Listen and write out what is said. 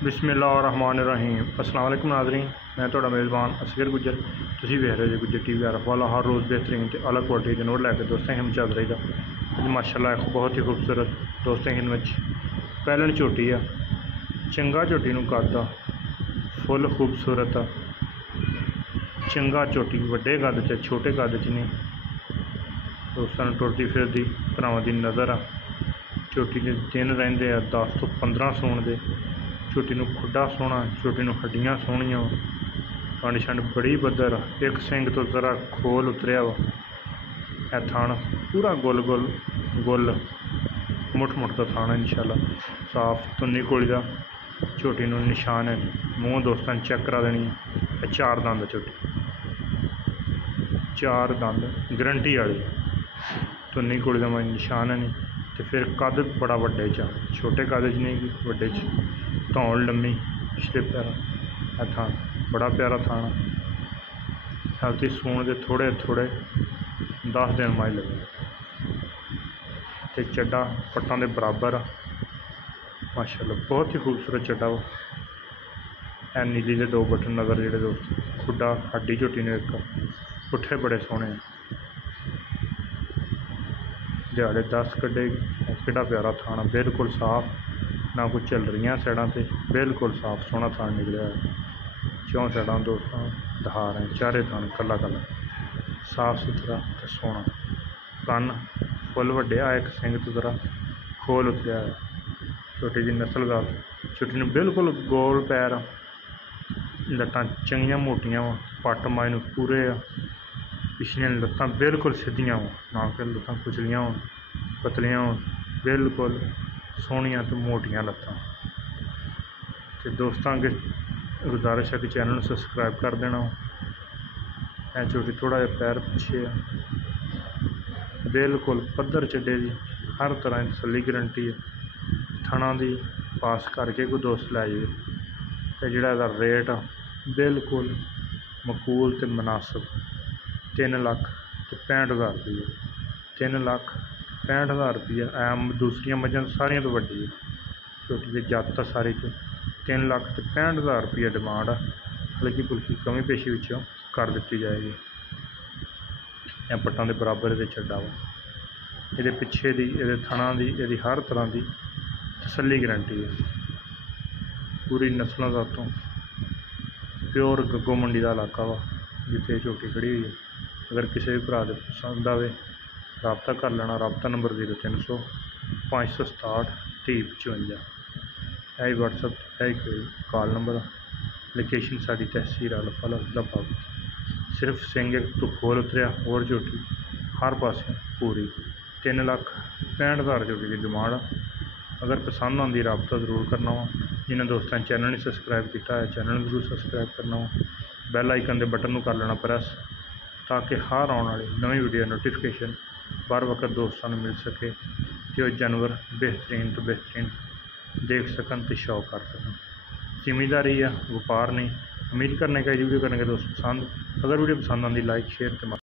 बिस्मिल्लाहिर्रहमानिर्रहीम। अस्सलाम वालेकुम नाज़रीन, मैं तुहाडा मेज़बान असगर गुज्जर। तुसीं वेख रहे हो गुज्जर टीवी आरफ वाला हर रोज़ बेहतरीन ते अलग क्वालिटी दे नोट लैके दोस्तें हिम चल रही अज माशाअल्लाह एक बहुत ही खूबसूरत दोस्तें हिम पैलन झोटी आ। चंगा झोटी नूं कद आ, फुल खूबसूरत आ। चंगा झोटी वड्डे कद च, छोटे कद च नहीं। दोस्तों टुरदी फिरदी भरावां दी नज़र आ। झोटी के दिन रहिंदे आ 10 तो 15 सूण दे। झोटी नूं खुड्डा सोहना, झोटी नूं हड्डियां सोहणियां, पंड छंड बड़ी बदर, एक सिंग तो जरा खोल उतरिया वा। ए थान पूरा गोल गोल गोल मुठ मुठ का थान है इंशाल्लाह, साफ धुन्नी कोली का। झोटी नूं निशान है, मूँह दोस्तों चेक करा देनी है। चार दंद झोटी, चार दंद गरंटी वाली, धुन्नी कोली का निशान है नहीं। तो फिर कद बड़ा वड्डे च, छोटे कद च नहीं कि वड्डे च। धौन लम्मी, पिछले पैरा थान बड़ा प्यारा थान। हल्की सूण के थोड़े थोड़े 10 दिन माई लगे, तो चड्डा पट्टां के बराबर आ माशाअल्लाह, बहुत ही खूबसूरत चड्डा वा। ए नीली के 2 बटन नज़र जोड़े दोस्त, खुड्डा हड्डी झोटी ने एक, पुट्ठे बड़े सोहने, दिहाड़े 10 कड्ढेगी। कितना प्यारा थाना, बिल्कुल साफ, ना कुछ चल रही साइडा से, बिल्कुल साफ सोहना थान निकलिया है। 4 साइडा दोस्तों धार हैं, चारे थान कला कला साफ सुथरा तो सोहना। कन फुल वड्डे आ, एक सिंग तो जरा खोल उतरिया है। छोटी जी नस्ल का छोटी ने बिल्कुल गोल पैर, लत्तां चंगियां मोटियां वा, पट्ट माई नूं पूरे आ। पिछलियां लत्तां बिल्कुल सीधियां वा, ना कि लत्तां कुचलियां होन, पतलियां होन, बिल्कुल सोहनियां तो मोटियां लत्तां। तो दोस्तों अगे गुजारिश है कि चैनल को सबसक्राइब कर देना। ऐ छोटी थोड़ा जहा पैर पिछे है, बिल्कुल पद्धर चड्डे की हर तरह की तसल्ली गारंटी है। थणा की पास करके कोई दोस्त लै जाए। तो जिहड़ा इहदा रेट आ बिल्कुल मकूल तो मुनासिब, 3,65,000 रुपये। 3,65,000 रुपया आम दूसरिया मझां सारियां तो वड्डी है। छोटी की जत सारी च 3,65,000 रुपया डिमांड आ। हल्की फुल्की कमी पेशी विचों कर दी जाएगी। यह पट्टां के बराबर ये चड्डा वा। ये पिछे की, ये थणा की, ये हर तरह की तसल्ली गारंटी है। पूरी नस्लों का तो प्योर गग्गो मंडी का इलाका वा जिथे झोटी खड़ी हुई है। अगर किसी भी भरा दे पसंद आए रबता कर लेना। रबता नंबर 0300 567 3055। यही WhatsApp है, कोई कॉल नंबर। लोकेशन साड़ी तहसील आलफाला बाबू। सिर्फ सिंह तो खोल उतरिया और झोटी हर पास पूरी। 3,65,000 झोटी की डिमांड आ। अगर पसंद आती रबता जरूर करना वा। जिन्हें दोस्तों चैनल नहीं सबसक्राइब किया है, चैनल जरूर सबसक्राइब करना वा। बैल आइकन के बटन को कर लेना प्रेस, ताकि हर आने वाली नवी वीडियो नोटिफिकेशन बर वक्त दोस्तों मिल सके, कि वह जानवर बेहतरीन तो बेहतरीन देख सकन तो शौक कर सकन। जिम्मेदारी है, व्यापार नहीं। उम्मीद करने का वीडियो करने के दोस्त पसंद। अगर वीडियो पसंद आती लाइक शेयर तो